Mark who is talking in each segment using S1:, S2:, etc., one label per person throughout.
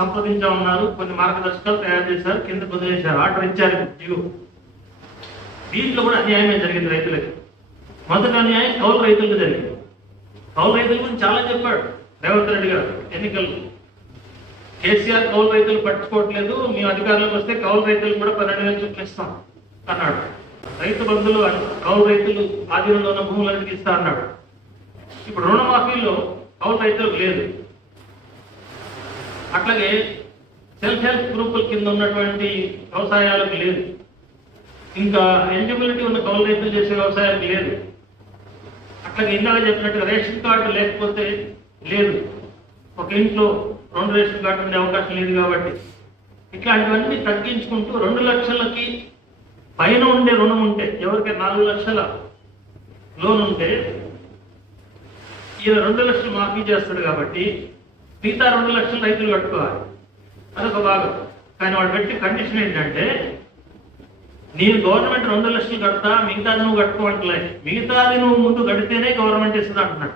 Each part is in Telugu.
S1: సంప్రదించా ఉన్నారు. కొన్ని మార్గదర్శకాలు తయారు చేశారు. కింద కుదిరేశారు. ఆర్డర్ ఇచ్చారు. జీవో దీంట్లో కూడా అన్యాయమే జరిగింది రైతులకి. మొదటి అన్యాయం కౌలు రైతులకు జరిగింది. కౌలు రైతుల గురించి చాలా చెప్పాడు రేవంత్ రెడ్డి గారు ఎన్నికల్లో. కేసీఆర్ కౌలు రైతులు పట్టుకోవట్లేదు మేము అధికారంలోకి వస్తే కౌలు రైతులు కూడా పన్నెండు వేలు చూపిస్తాం అన్నాడు. రైతు బంధువులు కౌలు రైతులు ఆధీనంలో ఉన్న భూములన్నిటికీ ఇస్తా అన్నాడు. ఇప్పుడు రుణమాఫీలో కౌలు రైతులకు లేదు. అట్లాగే సెల్ఫ్ హెల్ప్ గ్రూపుల కింద ఉన్నటువంటి వ్యవసాయాలకు లేదు. ఇంకా ఎలిజిబిలిటీ ఉన్న కౌలు రైతులు చేసే వ్యవసాయాలకు లేదు. అట్లాగే ఇందాక చెప్పినట్టుగా రేషన్ కార్డు లేకపోతే లేదు. ఒక ఇంట్లో రెండు రేషన్ కార్డు ఉండే అవకాశం లేదు కాబట్టి. ఇట్లాంటివన్నీ తగ్గించుకుంటూ రెండు లక్షలకి పైన ఉండే రుణం ఉంటే ఎవరికి నాలుగు లక్షల లోన్ ఉంటే ఈయన రెండు లక్షలు మాఫీ చేస్తాడు కాబట్టి మిగతా రెండు లక్షలు రైతులు కట్టుకోవాలి. అదొక భాగం. కానీ వాడు పెట్టి కండిషన్ ఏంటంటే నేను గవర్నమెంట్ రెండు లక్షలు కడతా మిగతాది నువ్వు కట్టుకోవట్లే. మిగతాది నువ్వు ముందు కడితేనే గవర్నమెంట్ ఇస్తుంది అంటున్నాడు.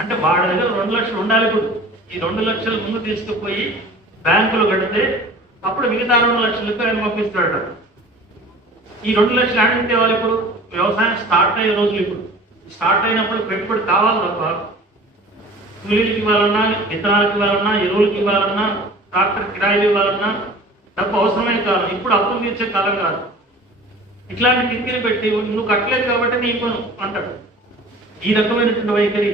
S1: అంటే వాడి దగ్గర రెండు లక్షలు ఉండాలి ఇప్పుడు. ఈ రెండు లక్షలు ముందు తీసుకుపోయి బ్యాంకులో కడితే అప్పుడు మిగతా రెండు లక్షలకు ఆయన పంపిస్తాడు ఈ రెండు లక్షలు ఆడితే వాళ్ళు ఇప్పుడు? వ్యవసాయం స్టార్ట్ అయ్యే రోజులు ఇప్పుడు. స్టార్ట్ అయినప్పుడు పెట్టుబడి కావాలి తప్ప కూలీలకి ఇవ్వాలన్నా విత్తనాలకు ఇవ్వాలన్నా ఎరువులకి ఇవ్వాలన్నా ట్రాక్టర్ కిరాయిలు ఇవ్వాలన్నా డబ్బు అవసరమైన కాలం ఇప్పుడు అప్పులు తీర్చే కాలం కాదు. ఇట్లాంటి కిందిని పెట్టి నువ్వు కట్టలేదు కాబట్టి నీ నీకు అంటాడు. ఈ రకమైనటువంటి వైఖరి